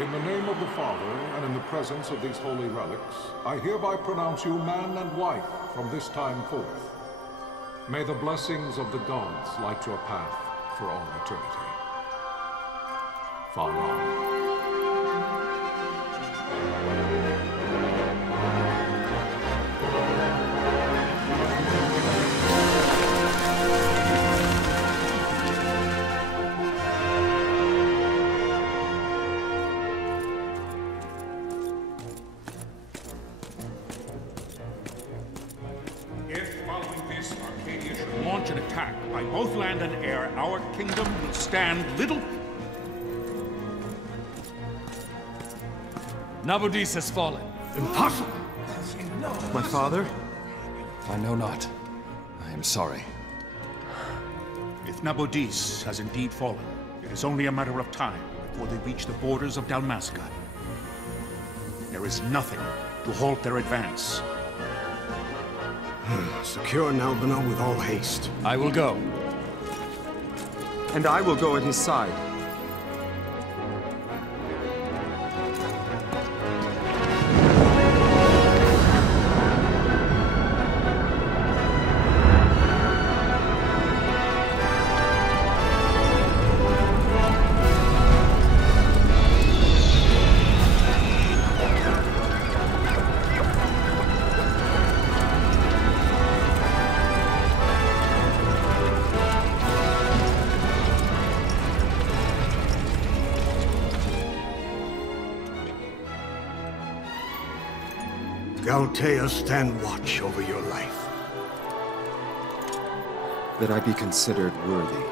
In the name of the Father, and in the presence of these holy relics, I hereby pronounce you man and wife from this time forth. May the blessings of the gods light your path for all eternity. Far on. Launch an attack by both land and air, our kingdom will stand little. Nabudis has fallen. Impossible! My father? I know not. I am sorry. If Nabudis has indeed fallen, it is only a matter of time before they reach the borders of Dalmasca. There is nothing to halt their advance. Secure Nalbina with all haste. I will go. And I will go at his side. Galtea, stand watch over your life. That I be considered worthy.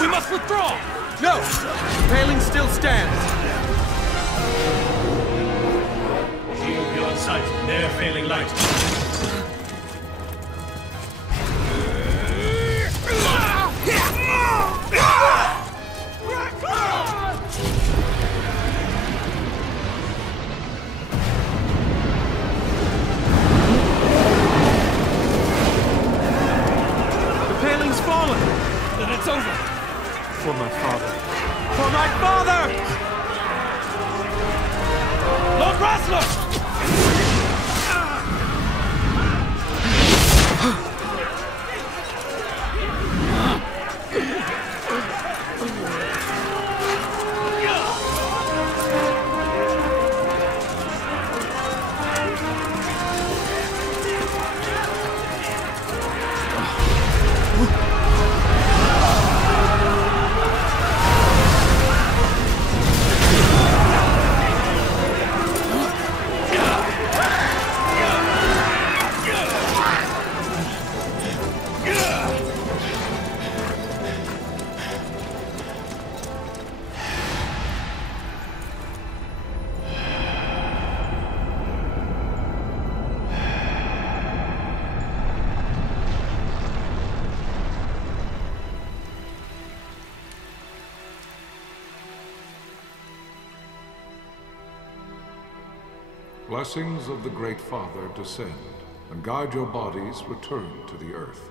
We must withdraw! No! The paling still stands! Shield beyond sight, ne'er failing light. The paling's fallen! Then it's over! For my father. For my father! Lord Rasler! blessings of the Great Father descend, and guide your bodies return to the earth.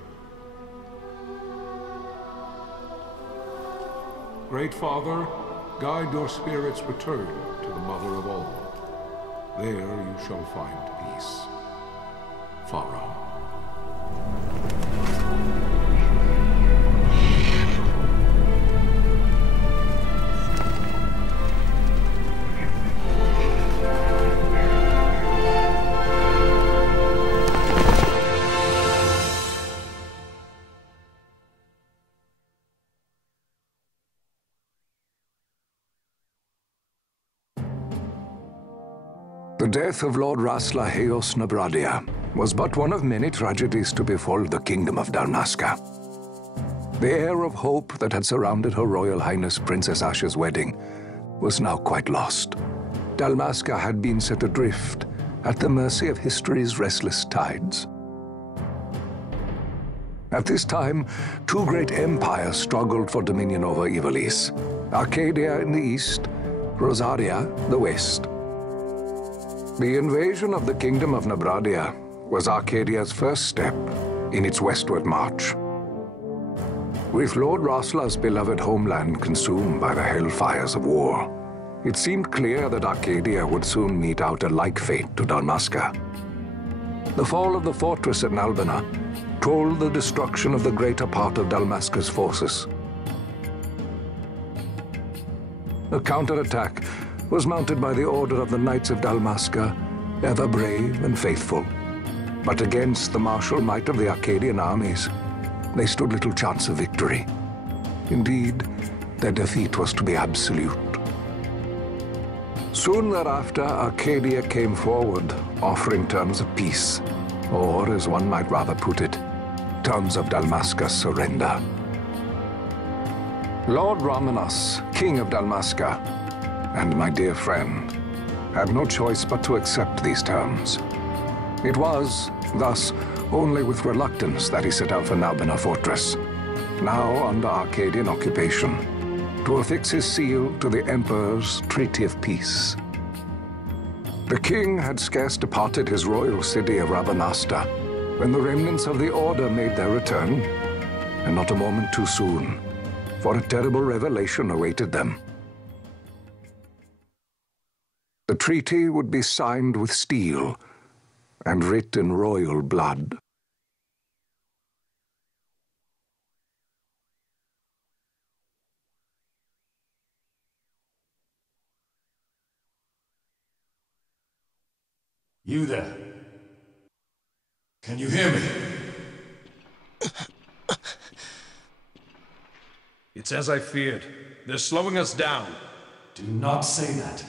Great Father, guide your spirits return to the Mother of all. There you shall find peace. Pharaoh. The death of Lord Rasla Heos Nabradia was but one of many tragedies to befall the kingdom of Dalmasca. The air of hope that had surrounded Her Royal Highness Princess Asha's wedding was now quite lost. Dalmasca had been set adrift at the mercy of history's restless tides. At this time, two great empires struggled for dominion over Ivalice: Arcadia in the east, Rosaria the west. The invasion of the Kingdom of Nabradia was Arcadia's first step in its westward march. With Lord Rasla's beloved homeland consumed by the hellfires of war, it seemed clear that Arcadia would soon mete out a like fate to Dalmasca. The fall of the fortress at Nalbina told the destruction of the greater part of Dalmasca's forces. A counterattack was mounted by the order of the Knights of Dalmasca, ever brave and faithful. But against the martial might of the Arcadian armies, they stood little chance of victory. Indeed, their defeat was to be absolute. Soon thereafter, Arcadia came forward, offering terms of peace, or, as one might rather put it, terms of Dalmasca's surrender. Lord Ramanas, King of Dalmasca, and my dear friend, had no choice but to accept these terms. It was, thus, only with reluctance that he set out for Nalbina Fortress, now under Arcadian occupation, to affix his seal to the Emperor's Treaty of Peace. The king had scarce departed his royal city of Rabanasta when the remnants of the Order made their return, and not a moment too soon, for a terrible revelation awaited them. The treaty would be signed with steel and writ in royal blood. You there? Can you hear me? It's as I feared. They're slowing us down. Do not say that.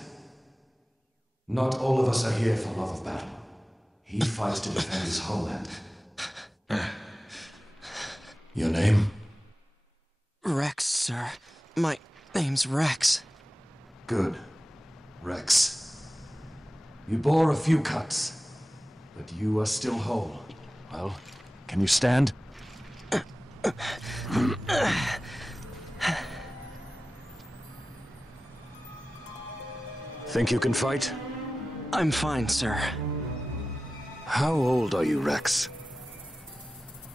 Not all of us are here for love of battle. He fights to defend his homeland. Your name? Rex, sir. My name's Rex. Good. Rex. You bore a few cuts, but you are still whole. Well, can you stand? Think you can fight? I'm fine, sir. How old are you, Rex?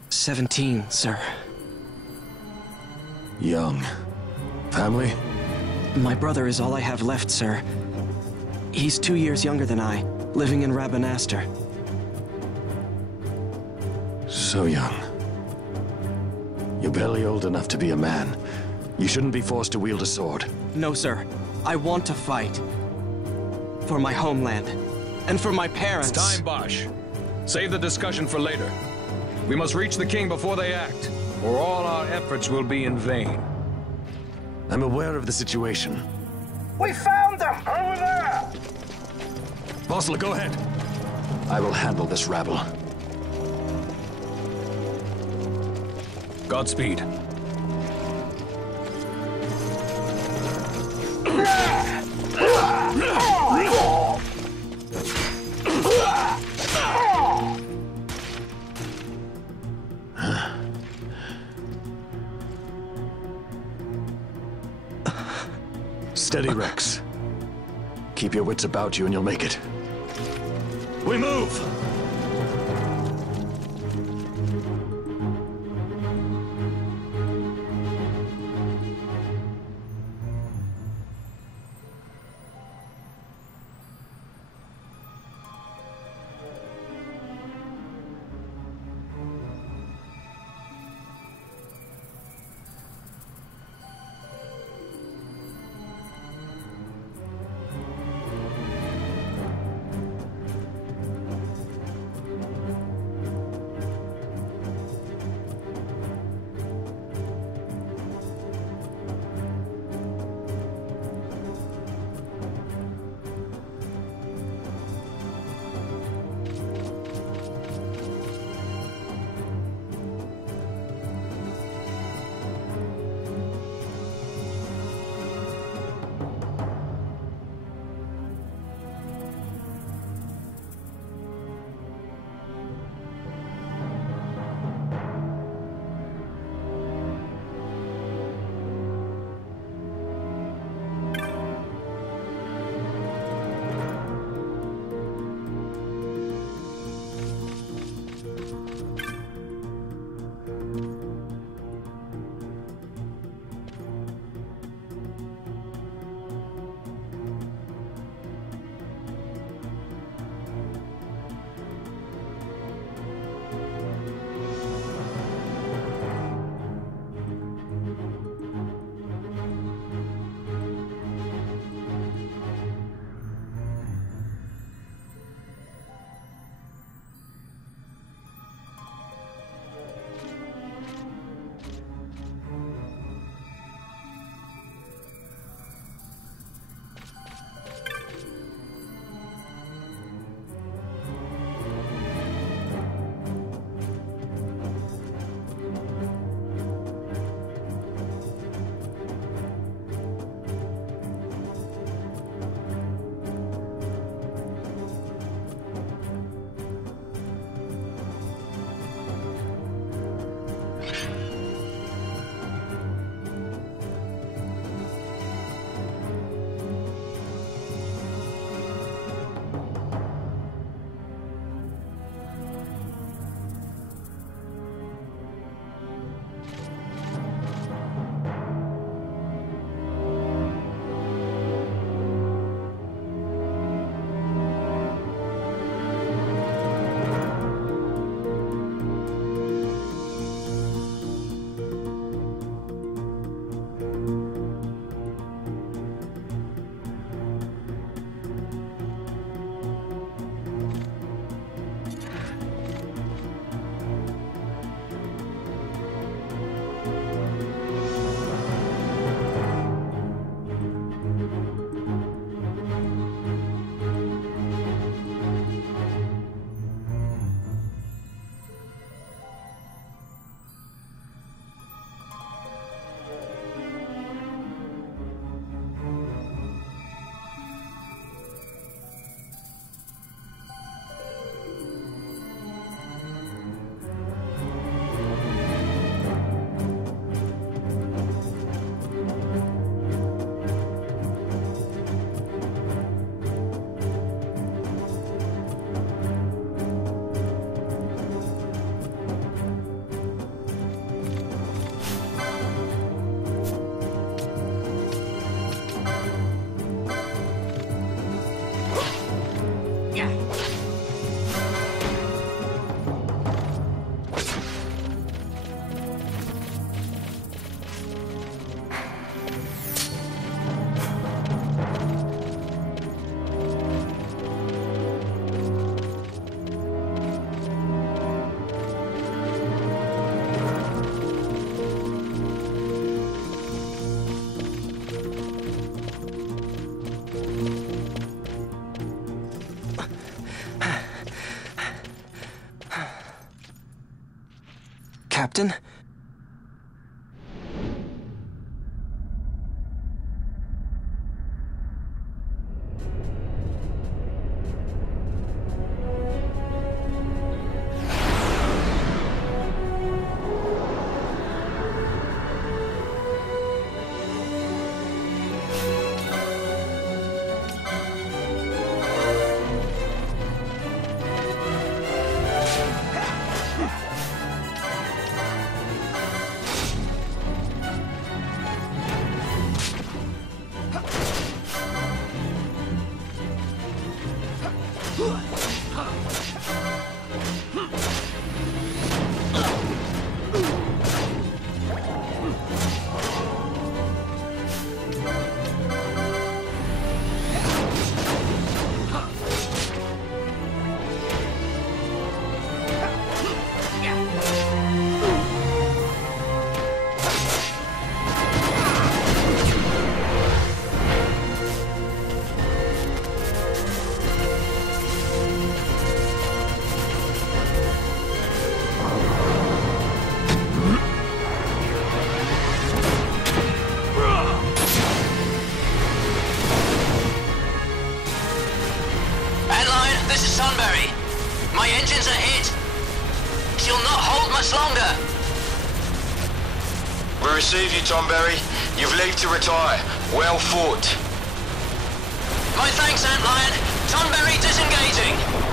17, sir. Young. Family? My brother is all I have left, sir. He's 2 years younger than I, living in Rabanastre. So young. You're barely old enough to be a man. You shouldn't be forced to wield a sword. No, sir. I want to fight. For my homeland. And for my parents. It's time, Bosch. Save the discussion for later. We must reach the king before they act, or all our efforts will be in vain. I'm aware of the situation. We found them! Over there! Bossler, go ahead. I will handle this rabble. Godspeed. Steady, Rex. Keep your wits about you and you'll make it. We move! Captain? much longer. We receive you, Tonberry. You've leave to retire. Well fought. My thanks, Antlion. Tonberry disengaging.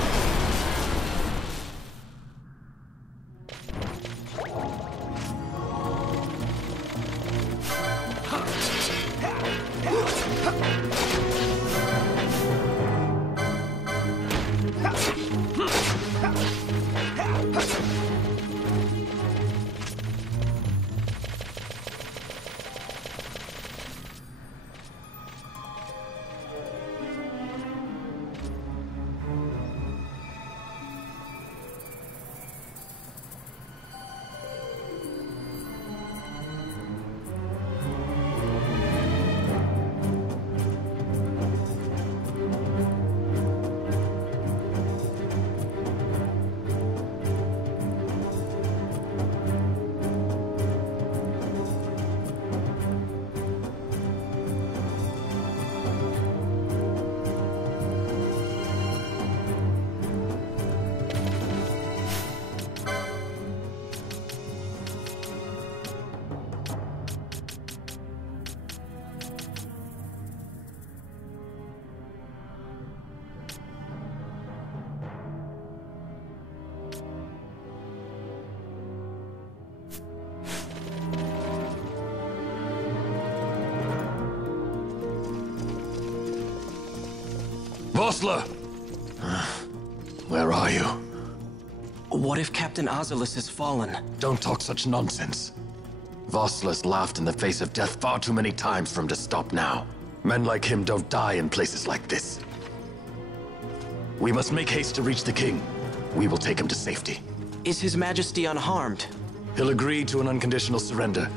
Vossler! Where are you? What if Captain Azulis has fallen? Don't talk such nonsense. Vossler's laughed in the face of death far too many times for him to stop now. Men like him don't die in places like this. We must make haste to reach the king. We will take him to safety. Is His Majesty unharmed? He'll agree to an unconditional surrender.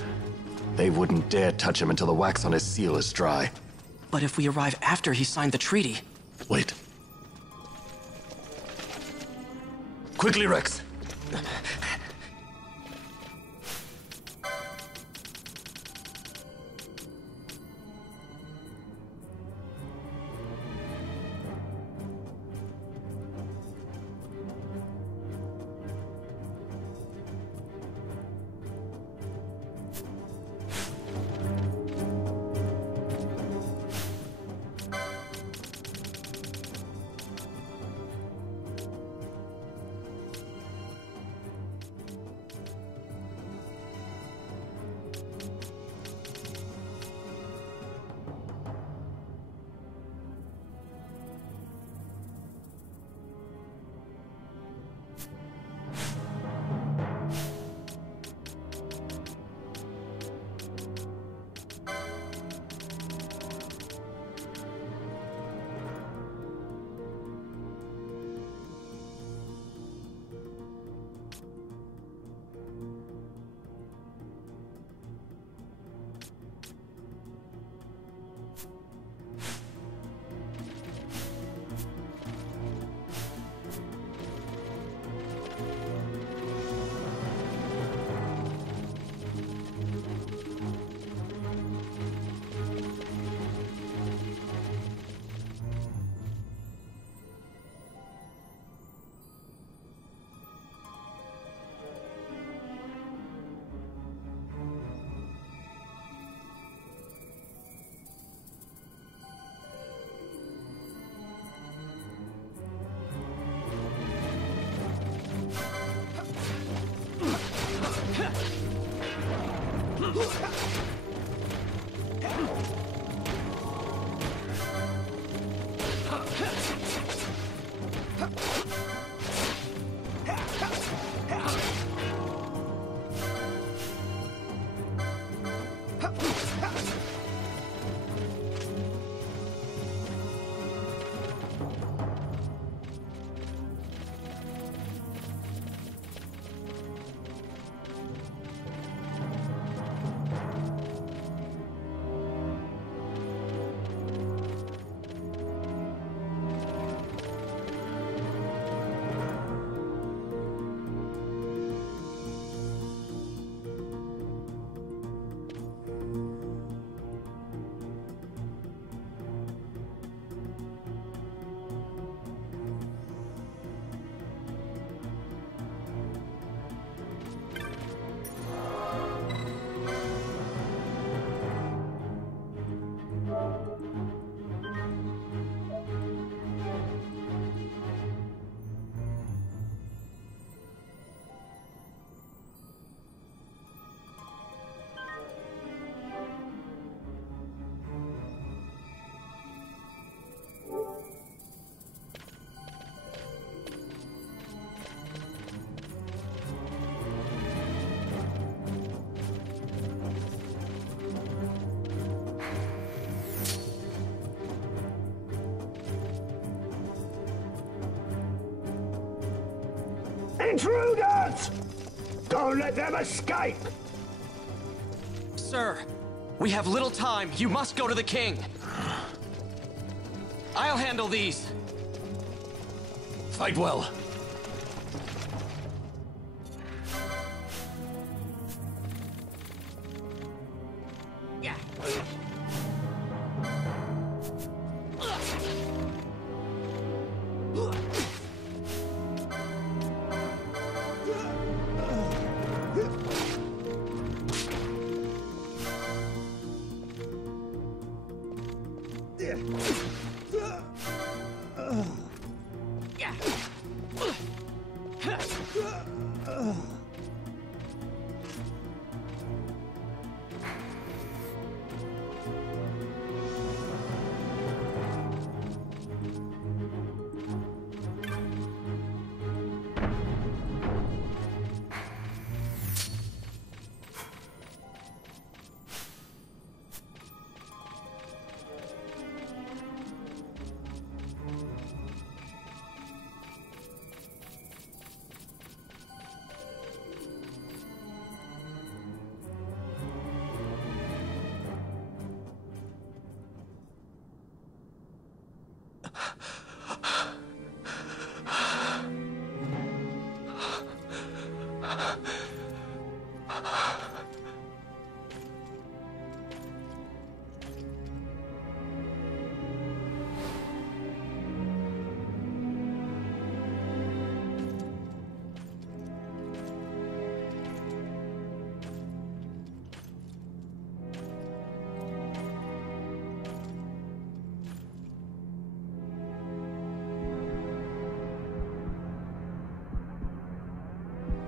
They wouldn't dare touch him until the wax on his seal is dry. But if we arrive after he signed the treaty... Wait. Quickly, Rex! Intruders! Don't let them escape! Sir, we have little time. You must go to the king. I'll handle these. Fight well.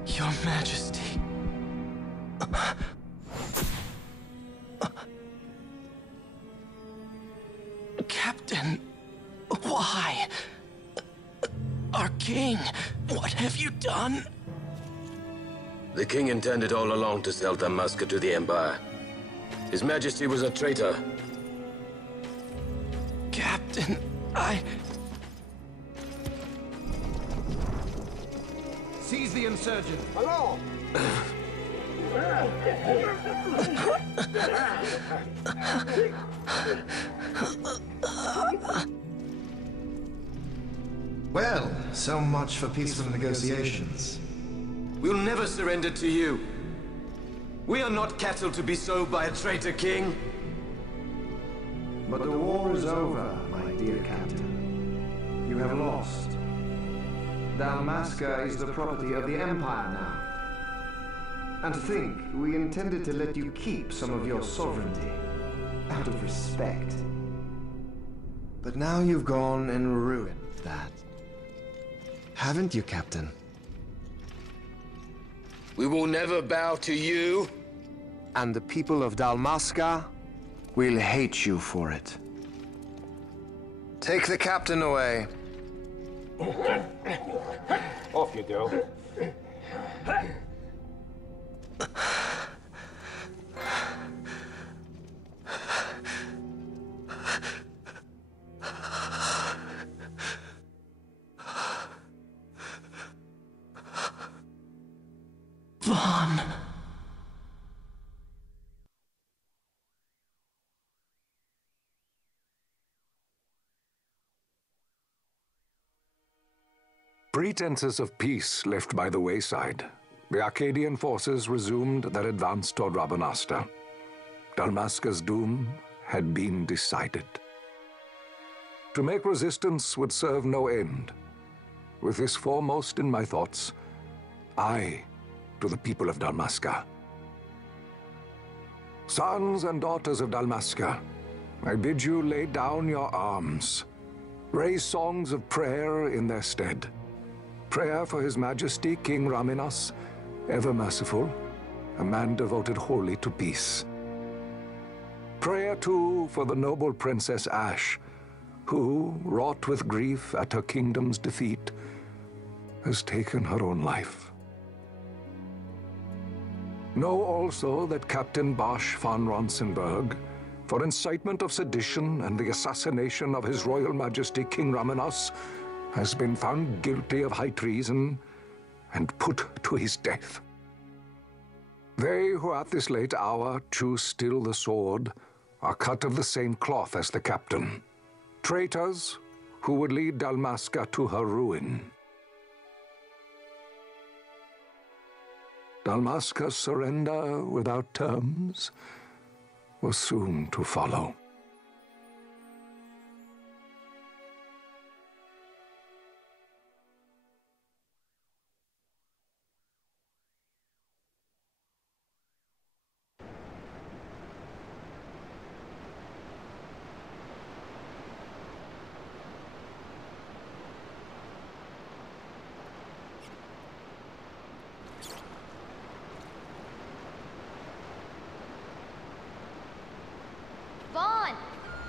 Your Majesty. Captain, why? Our king, what have you done? The king intended all along to sell Dalmasca to the Empire. His Majesty was a traitor. Captain, Seize the insurgent. Hello! Well, so much for peaceful negotiations. We'll never surrender to you. We are not cattle to be sold by a traitor king. But the war is over, my dear Captain. You have lost. Dalmasca is the property of the Empire now. And to think, we intended to let you keep some of your sovereignty, out of respect. But now you've gone and ruined that. Haven't you, Captain? We will never bow to you. And the people of Dalmasca will hate you for it. Take the captain away. Off you go. Vaughn. Pretenses of peace left by the wayside, the Arcadian forces resumed their advance toward Rabanasta. Dalmasca's doom had been decided. To make resistance would serve no end. With this foremost in my thoughts, I to the people of Dalmasca. Sons and daughters of Dalmasca, I bid you lay down your arms. Raise songs of prayer in their stead. Prayer for His Majesty King Raminas, ever merciful, a man devoted wholly to peace. Prayer, too, for the noble Princess Ash, who, wrought with grief at her kingdom's defeat, has taken her own life. Know also that Captain Bosch von Ronsenberg, for incitement of sedition and the assassination of His Royal Majesty King Raminas, has been found guilty of high treason and put to his death. They who at this late hour choose still the sword are cut of the same cloth as the captain, traitors who would lead Dalmasca to her ruin. Dalmasca's surrender without terms was soon to follow.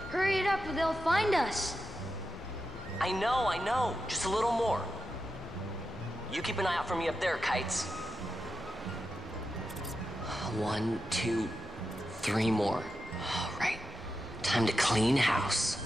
Hurry it up or they'll find us. I know. Just a little more. You keep an eye out for me up there, Kites. 1, 2, 3 more. All right. Time to clean house.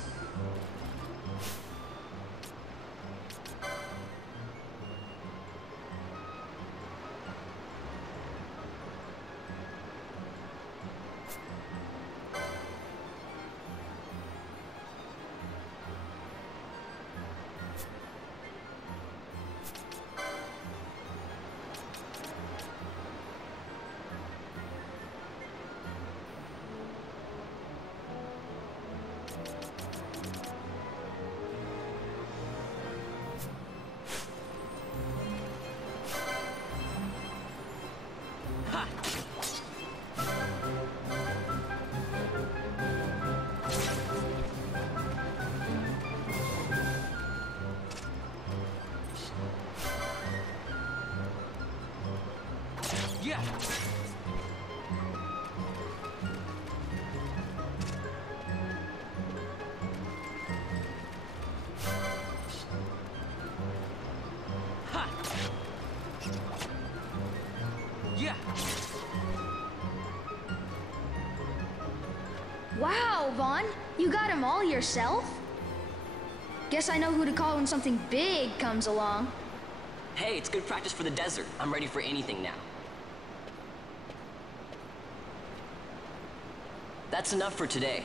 Yeah. Ha. Yeah. Wow, Vaughn, you got them all yourself? Guess I know who to call when something big comes along. Hey, it's good practice for the desert. I'm ready for anything now. That's enough for today.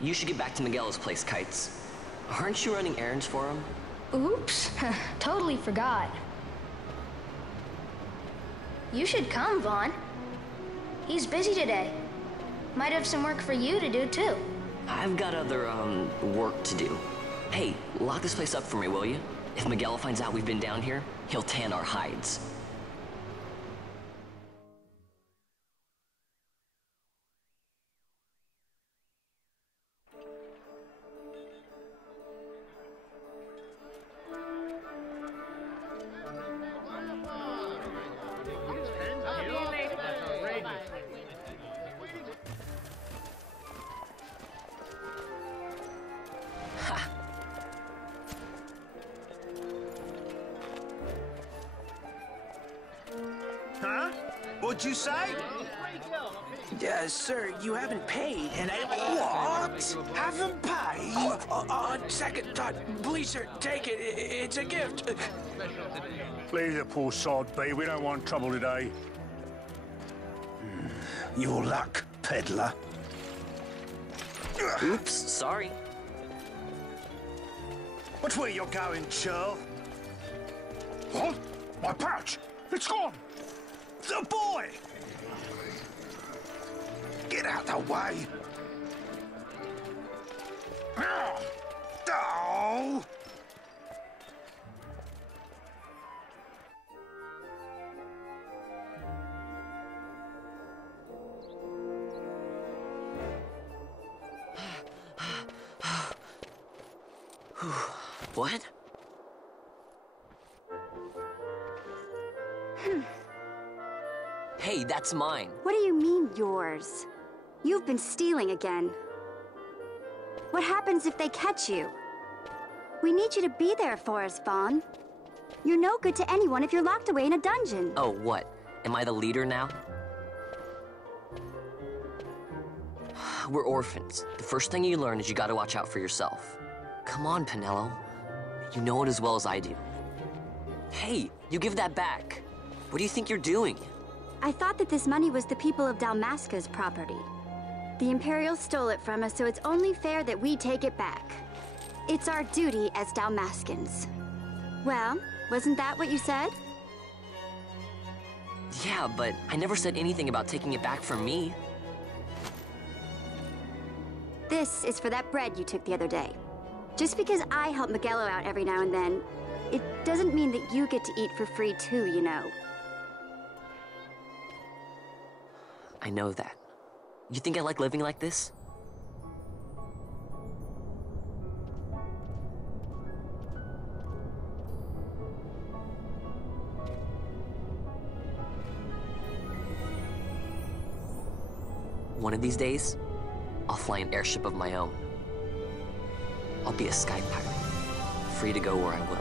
You should get back to Miguel's place, Kites. Aren't you running errands for him? Oops, totally forgot. You should come, Vaughn. He's busy today. Might have some work for you to do, too. I've got other, work to do. Hey, lock this place up for me, will you? If Miguel finds out we've been down here, he'll tan our hides. Huh? What'd you say? Sir, you haven't paid, and I... What? Haven't paid? On second thought, please, sir, take it. It's a gift. Leave the poor sod be. We don't want trouble today. Your luck, peddler. Oops, sorry. Watch where you're going, churl. What? My pouch! It's gone! The boy! Get out the way! Oh! What? Hey, that's mine. What do you mean, yours? You've been stealing again. What happens if they catch you? We need you to be there for us, Vaughn. You're no good to anyone if you're locked away in a dungeon. Oh, what? Am I the leader now? We're orphans. The first thing you learn is you gotta watch out for yourself. Come on, Pinello. You know it as well as I do. Hey, you give that back. What do you think you're doing? I thought that this money was the people of Dalmasca's property. The Imperials stole it from us, so it's only fair that we take it back. It's our duty as Dalmascans. Well, wasn't that what you said? Yeah, but I never said anything about taking it back from me. This is for that bread you took the other day. Just because I help Miguelo out every now and then, it doesn't mean that you get to eat for free too, you know. I know that. You think I like living like this? One of these days, I'll fly an airship of my own. I'll be a sky pirate, free to go where I will.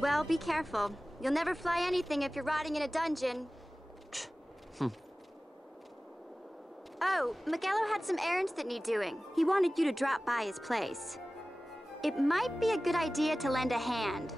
Well, be careful. You'll never fly anything if you're rotting in a dungeon. Oh, Miguelo had some errands that need doing. He wanted you to drop by his place. It might be a good idea to lend a hand.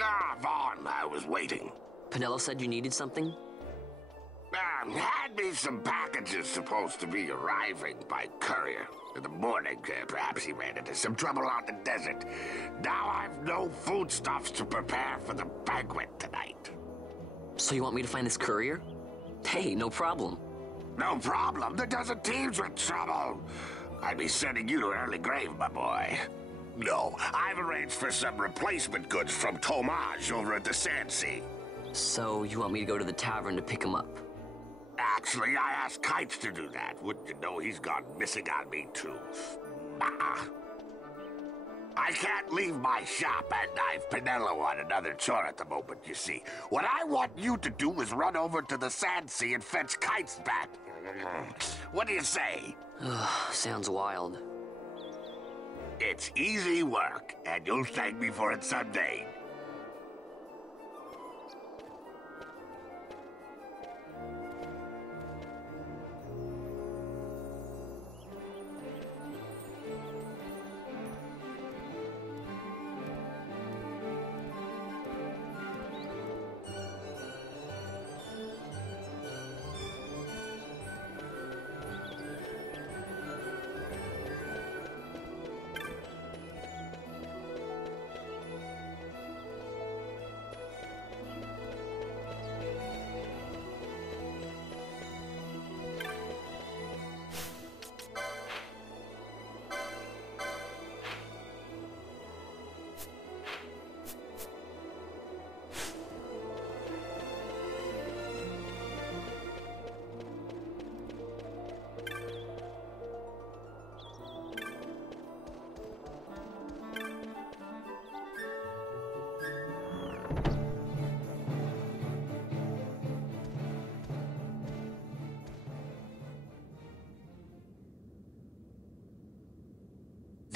Ah, Vaughn, I was waiting. Pinello said you needed something? Had me some packages supposed to be arriving by courier. In the morning, perhaps he ran into some trouble out in the desert. Now I've no foodstuffs to prepare for the banquet tonight. So you want me to find this courier? Hey, no problem. No problem. The desert teems with trouble. I'd be sending you to an early grave, my boy. No, I've arranged for some replacement goods from Tomage over at the Sand Sea. So you want me to go to the tavern to pick him up? Actually, I asked Kites to do that. Wouldn't you know he's gone missing on me, too? I can't leave my shop, and I've Pinello on another chore at the moment, you see. What I want you to do is run over to the Sand Sea and fetch Kites back. What do you say? Sounds wild. It's easy work, and you'll thank me for it someday.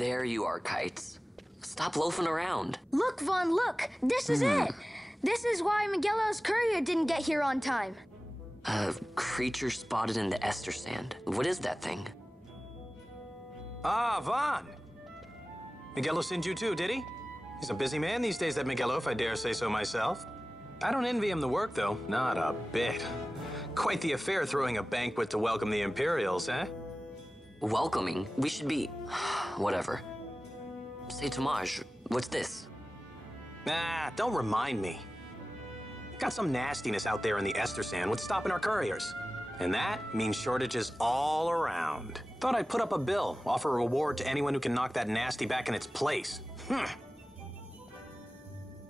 There you are, Kites. Stop loafing around. Look, Vaughn, look! This is it! This is why Miguelo's courier didn't get here on time. A creature spotted in the Ester Sand. What is that thing? Ah, Vaughn! Miguelo sent you too, did he? He's a busy man these days, that Miguelo, if I dare say so myself. I don't envy him the work, though. Not a bit. Quite the affair throwing a banquet to welcome the Imperials, eh? Welcoming? We should be... whatever. Say, Tomaj, what's this? Nah, don't remind me. Got some nastiness out there in the Ester Sand. What's stopping our couriers? And that means shortages all around. Thought I'd put up a bill, offer a reward to anyone who can knock that nasty back in its place.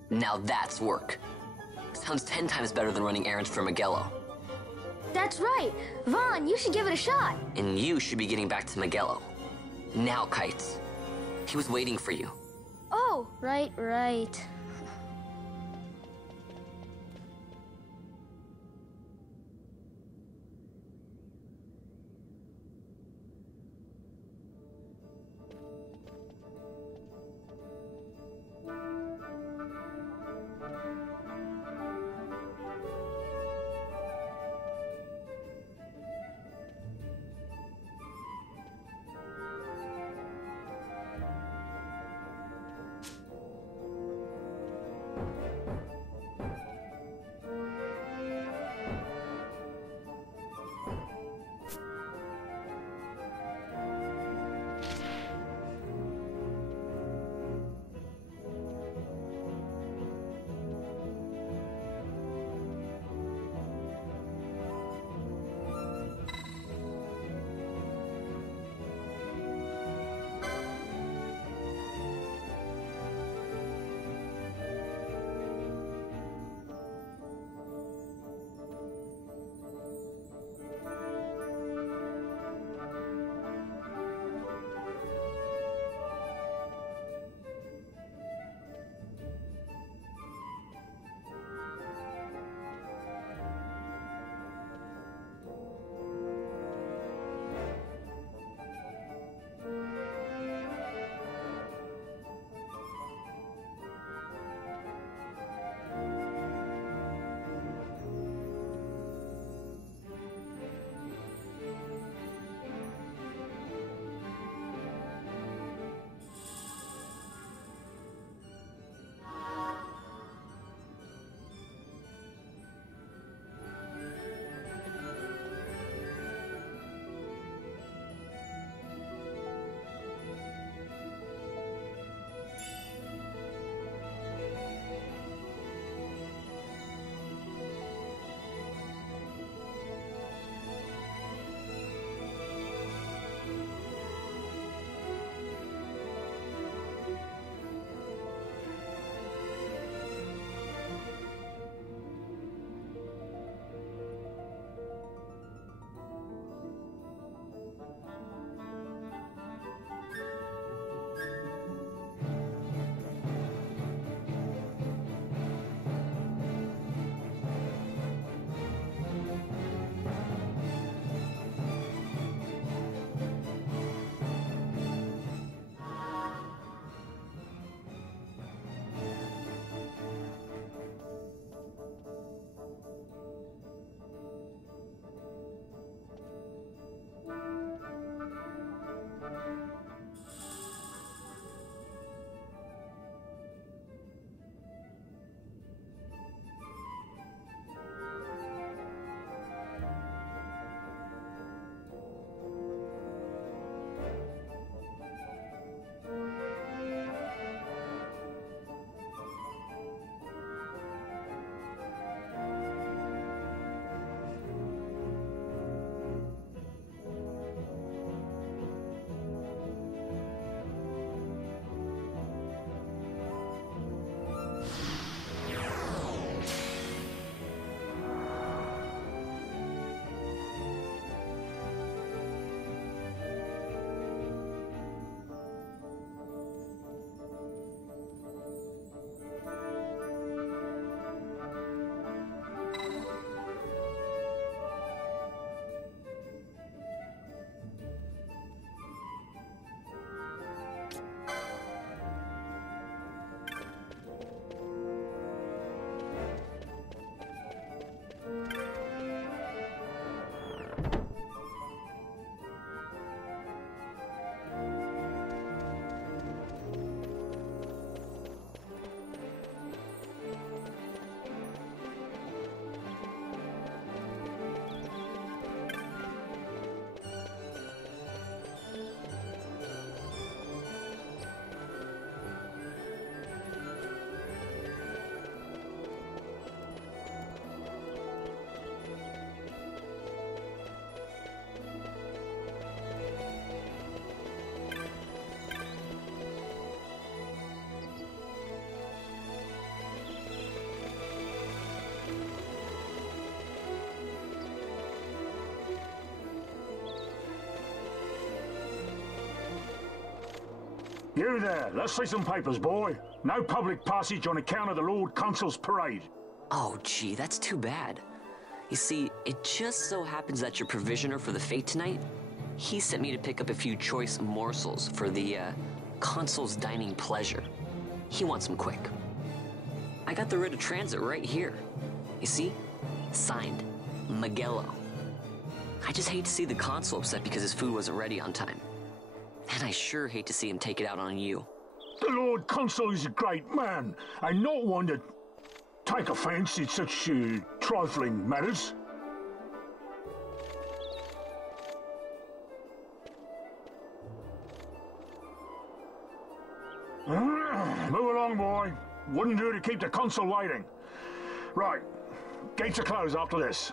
Now that's work. Sounds 10 times better than running errands for Miguelo. That's right. Vaughn, you should give it a shot. And you should be getting back to Miguelo. Now, Kites. He was waiting for you. Oh, right. You there, let's see some papers, boy. No public passage on account of the Lord Consul's parade. Oh, gee, that's too bad. You see, it just so happens that your provisioner for the fete tonight, he sent me to pick up a few choice morsels for the, Consul's dining pleasure. He wants them quick. I got the writ of transit right here. You see? Signed, Magello. I just hate to see the Consul upset because his food wasn't ready on time. And I sure hate to see him take it out on you. The Lord Consul is a great man, and not one to take offence in such trifling matters. Move along, boy. Wouldn't do to keep the Consul waiting. Right. Gates are closed after this.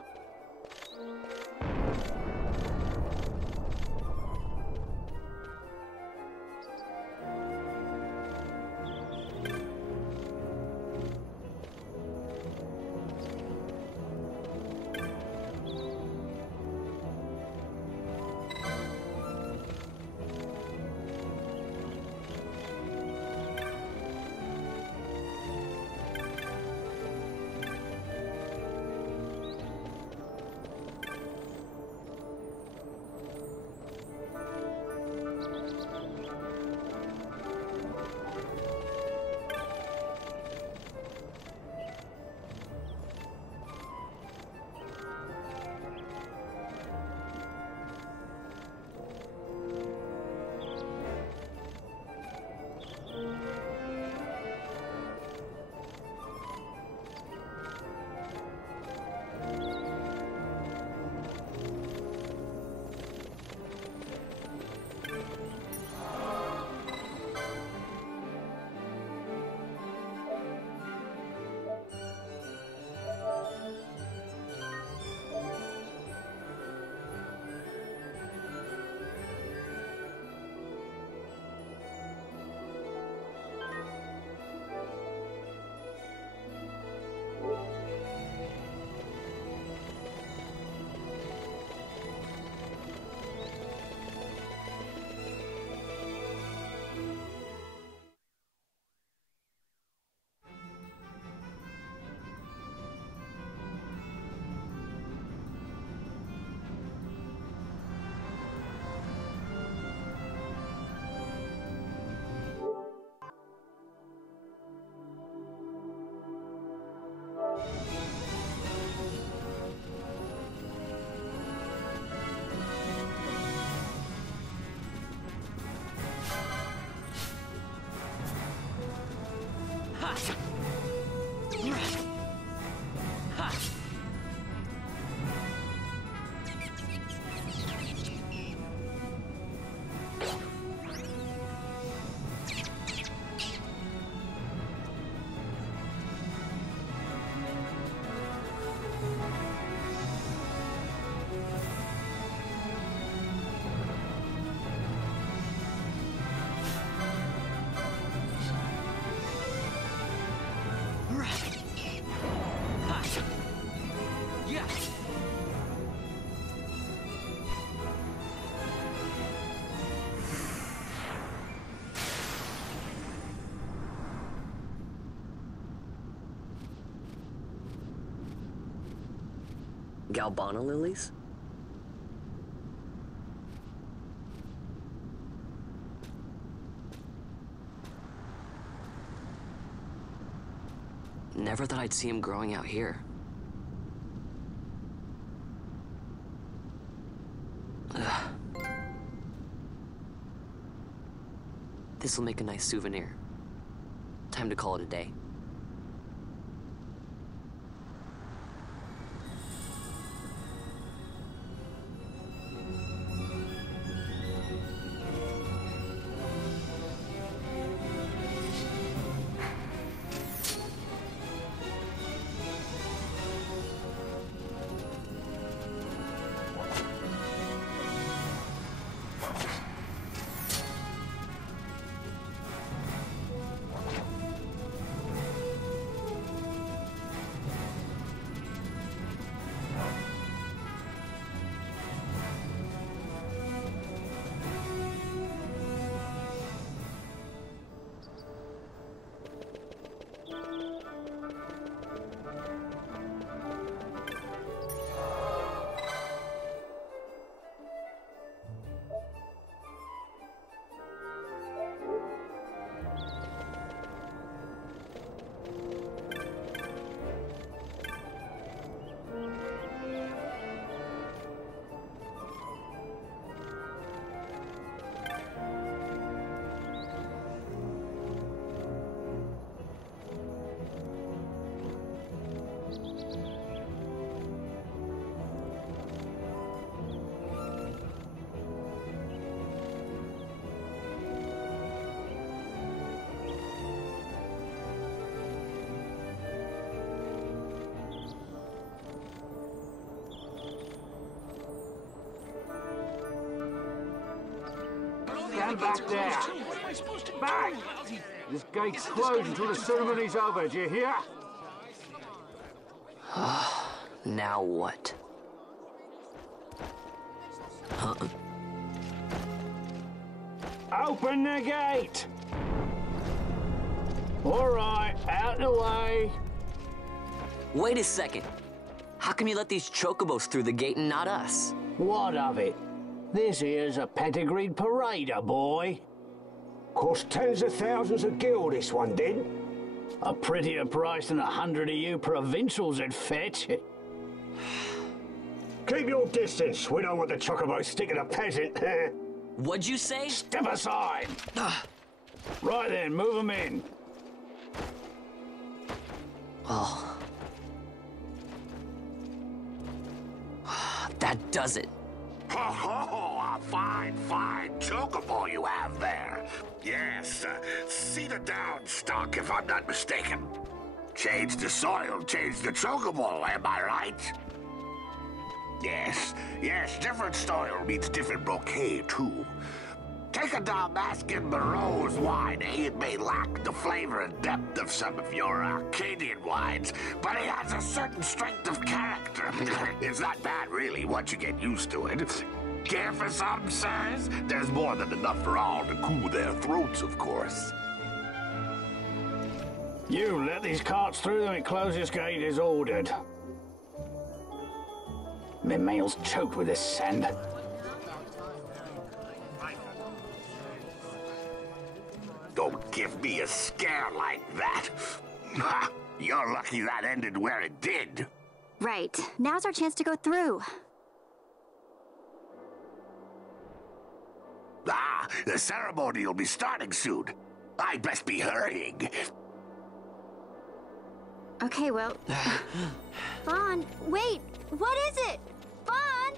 Galbana lilies? Never thought I'd see him growing out here. Ugh. This'll make a nice souvenir. Time to call it a day. Stand back there. Back! This gate's closed until the ceremony's over, do you hear? Now what? Open the gate! All right, out the way. Wait a second. How come you let these chocobos through the gate and not us? What of it? This here's a pedigreed parader, boy. Cost tens of thousands of gil, this one did. A prettier price than 100 of you provincials would fetch. Keep your distance. We don't want the chocobo sticking a peasant. What'd you say? Step aside. Right then, move them in. Oh. That does it. Ho ho! A fine chocobo you have there. Yes, cedar down stock, if I'm not mistaken. Change the soil, change the chocobo, am I right? Yes, different soil means different bouquet, too. Take a Dalmascan Barreau's wine, It may lack the flavor and depth of some of your Arcadian wines, but it has a certain strength of character. It's not bad, really, once you get used to it. Care for some, sirs? There's more than enough for all to cool their throats, of course. You let these carts through when closest gate is ordered. My mail's choked with this sand. Don't give me a scare like that. You're lucky that ended where it did. Right. Now's our chance to go through. The ceremony will be starting soon. I'd best be hurrying. Okay, well... Vaughn, wait! What is it? Vaughn!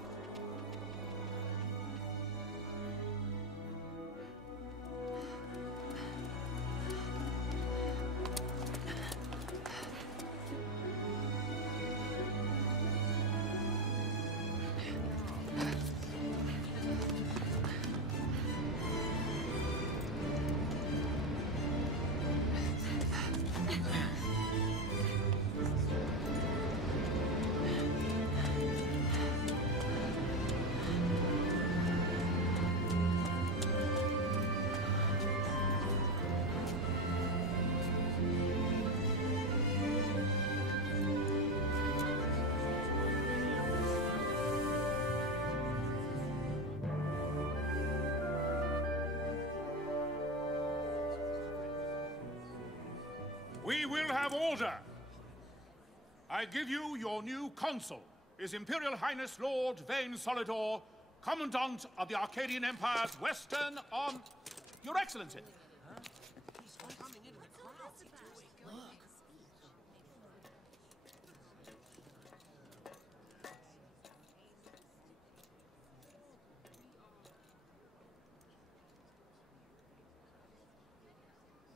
We will have order. I give you your new consul, His Imperial Highness Lord Vane Solidor, Commandant of the Arcadian Empire's Western Arm... Your Excellency.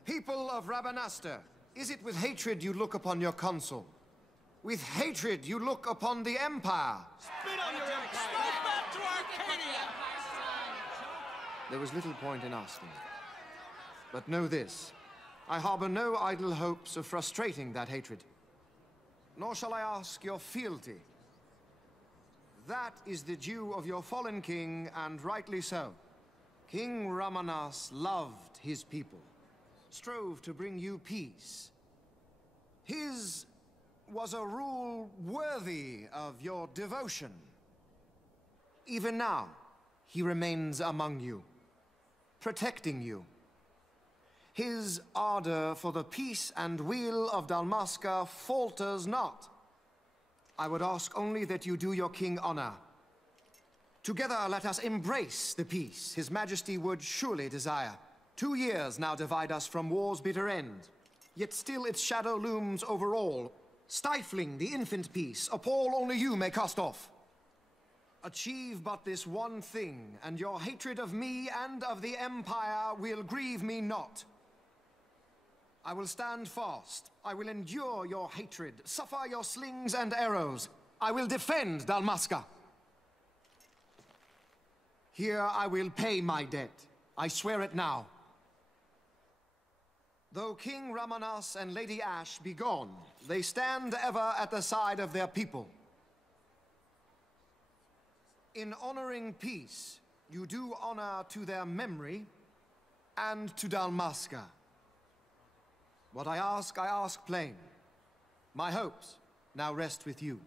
People of Rabanastre, is it with hatred you look upon your consul? With hatred you look upon the Empire? Spit on your empire! Go back to Arcadia! There was little point in asking. But know this, I harbor no idle hopes of frustrating that hatred. Nor shall I ask your fealty. That is the due of your fallen king, and rightly so. King Ramanas loved his people, strove to bring you peace. His was a rule worthy of your devotion. Even now, he remains among you, protecting you. His ardor for the peace and weal of Dalmasca falters not. I would ask only that you do your king honor. Together let us embrace the peace His Majesty would surely desire. 2 years now divide us from war's bitter end, yet still its shadow looms over all, stifling the infant peace a pall only you may cast off. Achieve but this one thing, and your hatred of me and of the Empire will grieve me not. I will stand fast. I will endure your hatred, suffer your slings and arrows. I will defend Dalmasca. Here I will pay my debt. I swear it now. Though King Ramanas and Lady Ash be gone, they stand ever at the side of their people. In honoring peace, you do honor to their memory and to Dalmasca. What I ask plain. My hopes now rest with you.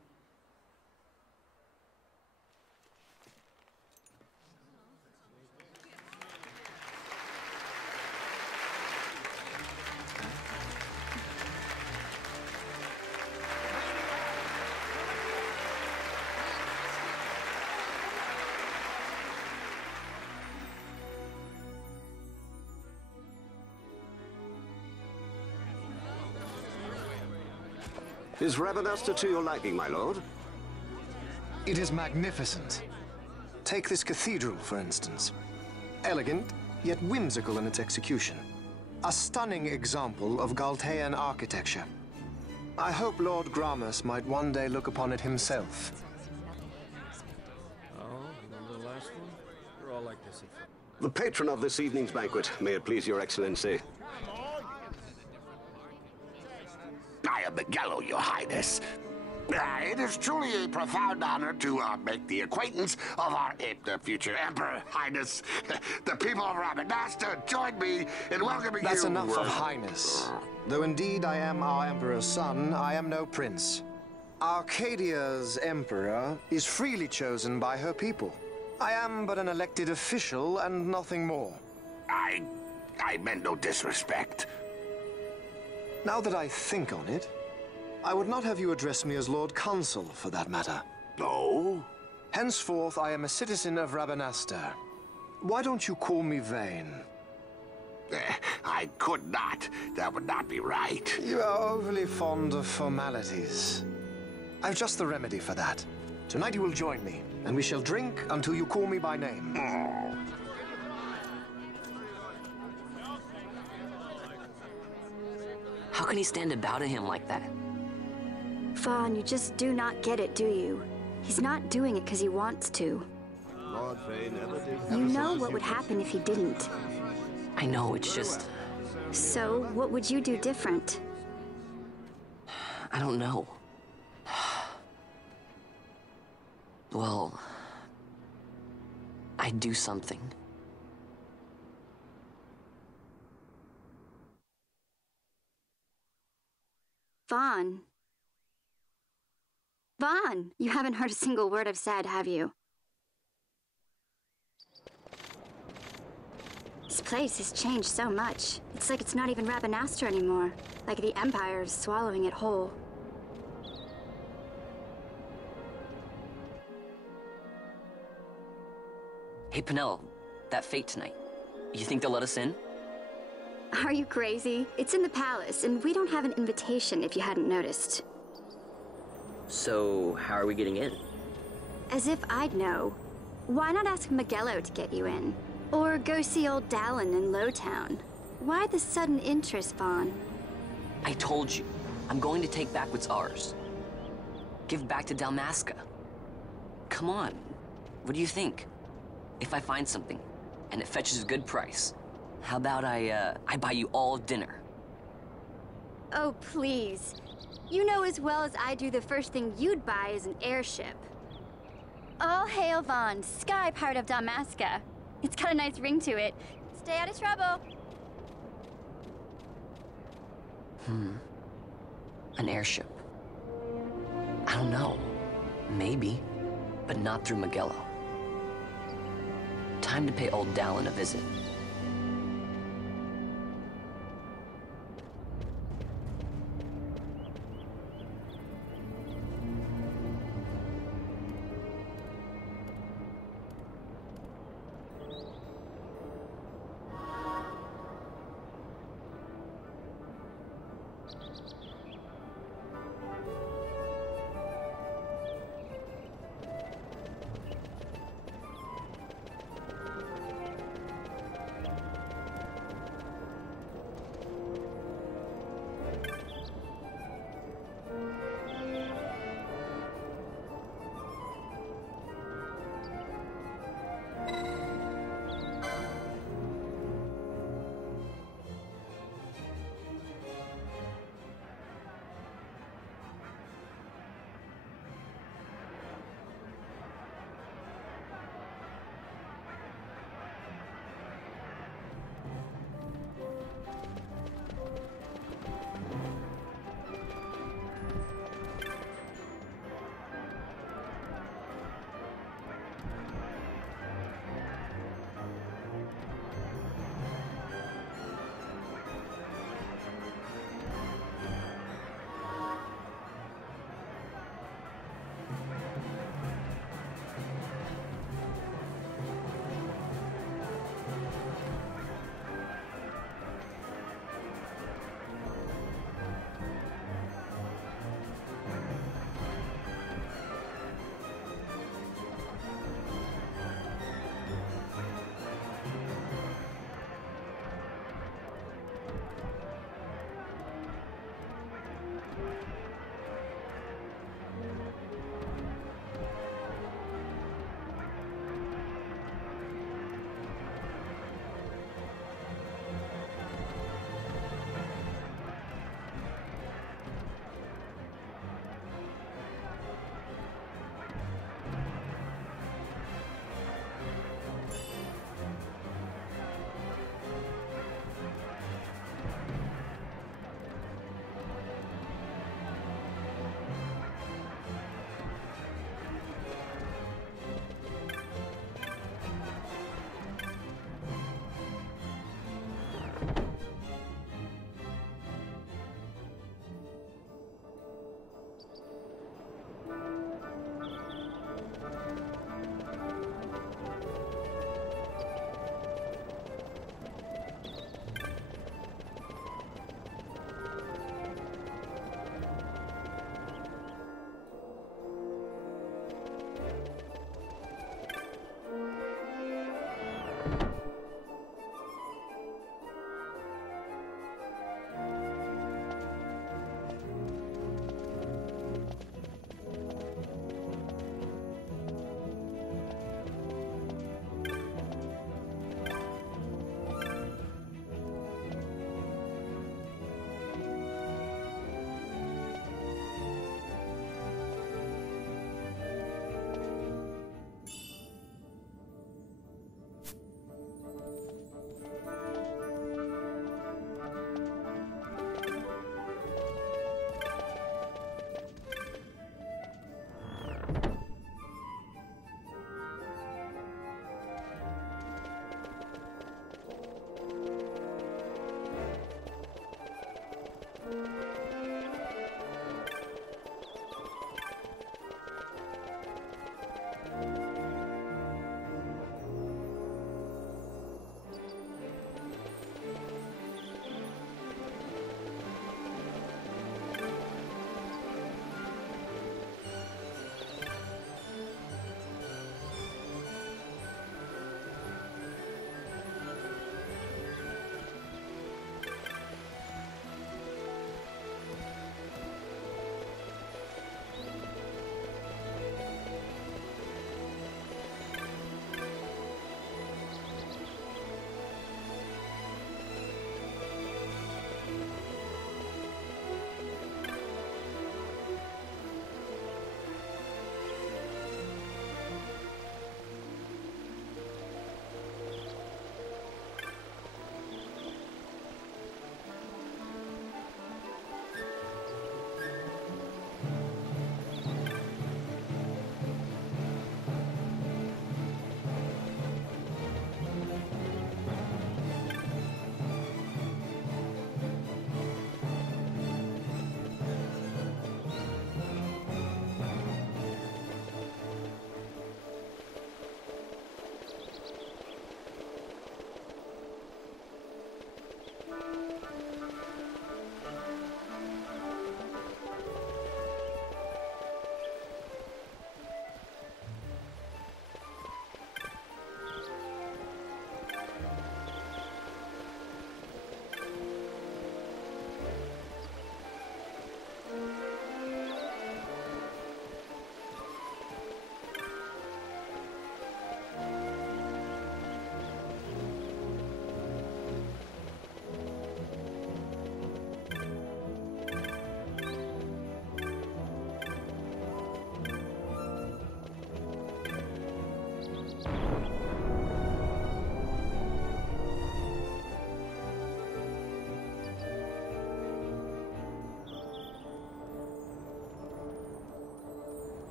Is Rabanasta to your liking, my lord? It is magnificent. Take this cathedral, for instance. Elegant, yet whimsical in its execution. A stunning example of Galtean architecture. I hope Lord Gramus might one day look upon it himself. Oh, remember the last one? You're all like this. The patron of this evening's banquet, may it please your excellency. I am Miguelo, your highness. It is truly a profound honor to make the acquaintance of our future emperor, highness. The people of Rabanasta join me in welcoming you. That's enough of highness. Though indeed I am our emperor's son, I am no prince. Arcadia's emperor is freely chosen by her people. I am but an elected official and nothing more. I meant no disrespect. Now that I think on it, I would not have you address me as Lord Consul, for that matter. No? Henceforth, I am a citizen of Rabanasta. Why don't you call me Vane? I could not. That would not be right. You are overly fond of formalities. I've just the remedy for that. Tonight you will join me, and we shall drink until you call me by name. Oh. How can he stand about him like that? Fawn, you just do not get it, do you? He's not doing it because he wants to. Lord Vane never did. You know what would happen if he didn't. I know, it's just... So, what would you do different? I don't know. Well... I'd do something. Vaughn. Vaughn! You haven't heard a single word I've said, have you? This place has changed so much. It's like it's not even Rabanasta anymore. Like the Empire is swallowing it whole. Hey, Penel, that fete tonight. You think they'll let us in? Are you crazy? It's in the palace, and we don't have an invitation if you hadn't noticed. So, how are we getting in? As if I'd know. Why not ask Miguelo to get you in? Or go see old Dallin in Lowtown? Why the sudden interest, Vaughn? I told you, I'm going to take back what's ours. Give back to Dalmasca. Come on, what do you think? If I find something, and it fetches a good price, how about I buy you all dinner? Oh, please. You know as well as I do the first thing you'd buy is an airship. All hail Vaughn, sky part of Dalmasca. It's got a nice ring to it. Stay out of trouble. An airship. I don't know. Maybe, but not through Miguelo. Time to pay old Dallin a visit.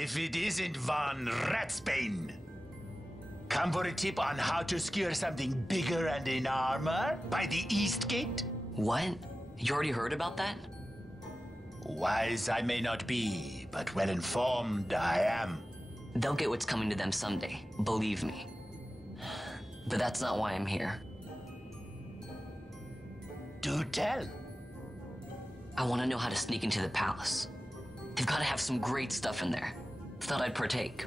if it isn't Von Ratsbane. Come for a tip on how to secure something bigger and in armor by the East Gate? What? You already heard about that? Wise I may not be, but well informed I am. They'll get what's coming to them someday, believe me. But that's not why I'm here. Do tell. I want to know how to sneak into the palace. They've got to have some great stuff in there. Thought I'd partake.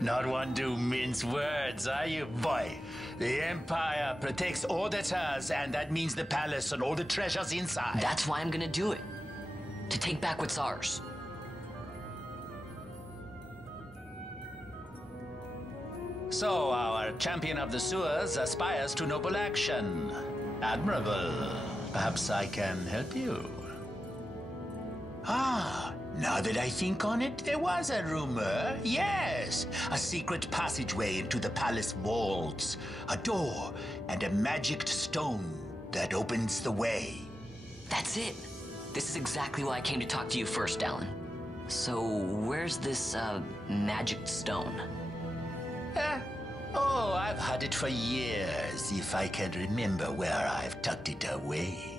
Not one to mince words, are you, boy? The Empire protects all that's hers, and that means the palace and all the treasures inside. That's why I'm gonna do it. To take back what's ours. So our champion of the sewers aspires to noble action. Admirable. Perhaps I can help you. Ah, now that I think on it, there was a rumor. Yes, a secret passageway into the palace vaults. A door and a magic stone that opens the way. That's it. This is exactly why I came to talk to you first, Alan. So, where's this, magic stone? Oh, I've had it for years, if I can remember where I've tucked it away.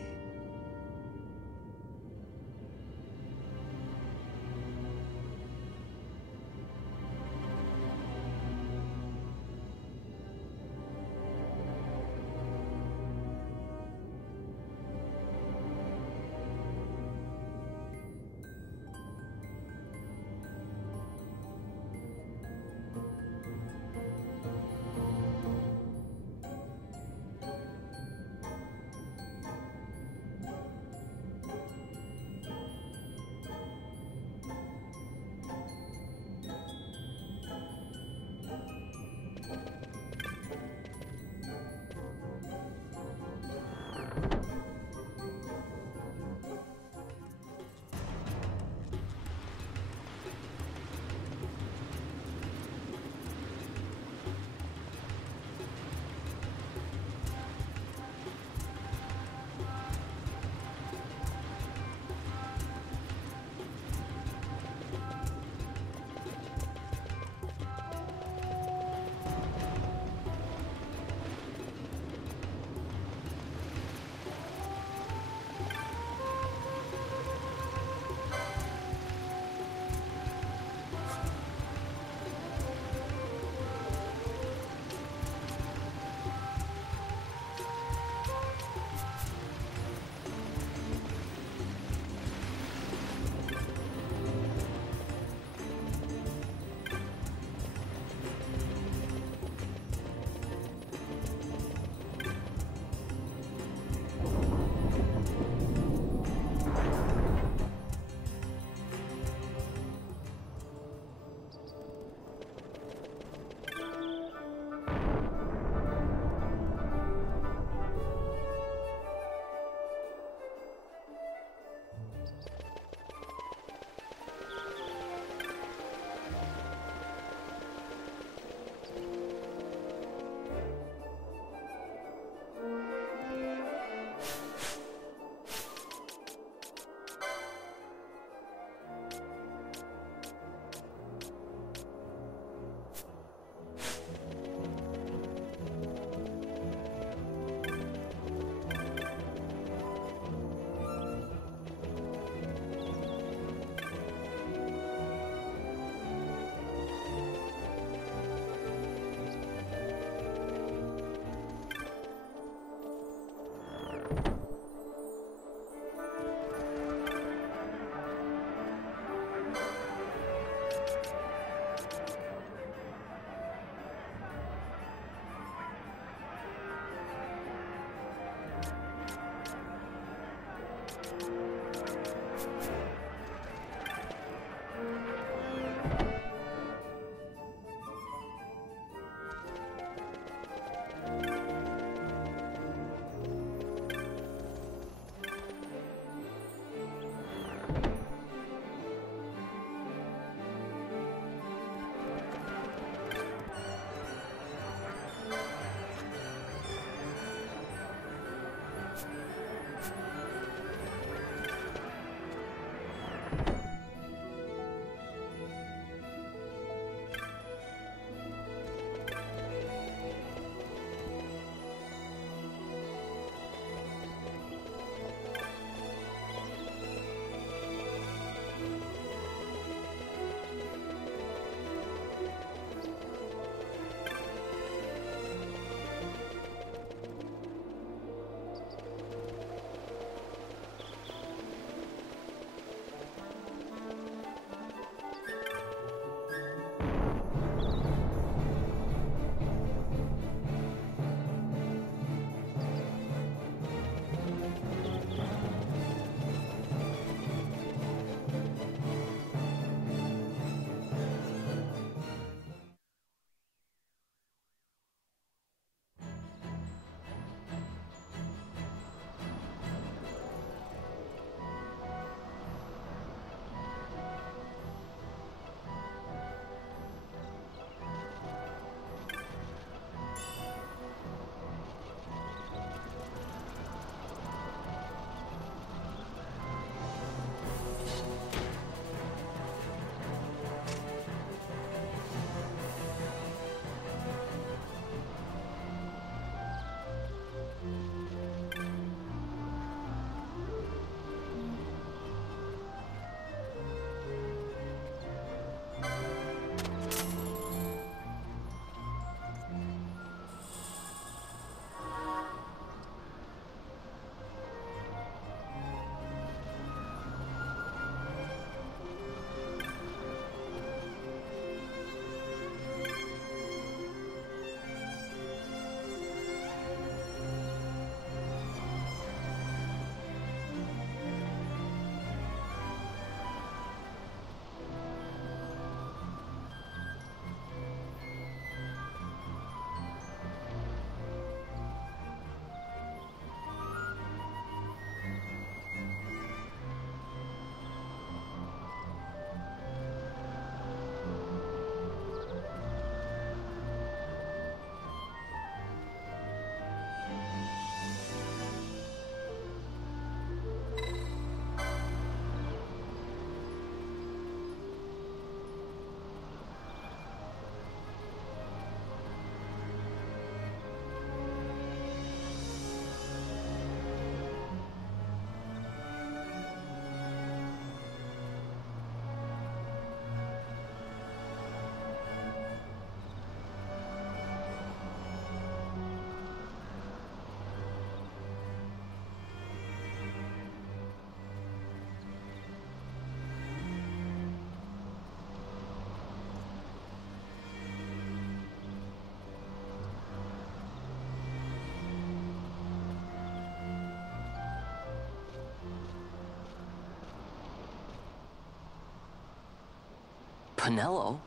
Pinello?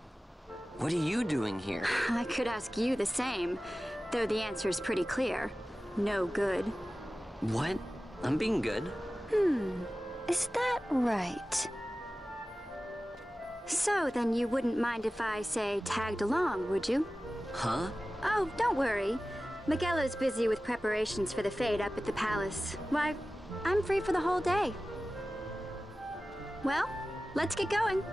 What are you doing here? I could ask you the same, though the answer is pretty clear. No good. What? I'm being good. Is that right? So, then you wouldn't mind if I, say, tagged along, would you? Huh? Oh, don't worry. Miguelo's busy with preparations for the fete up at the palace. Why, I'm free for the whole day. Well, let's get going.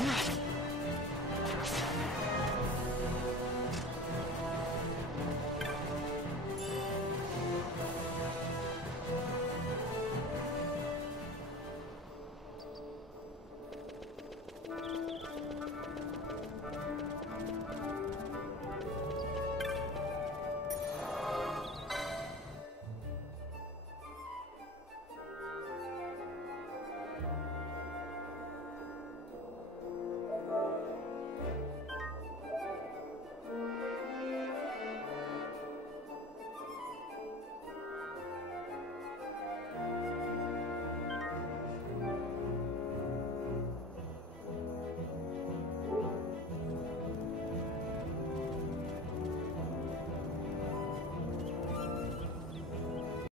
Ugh.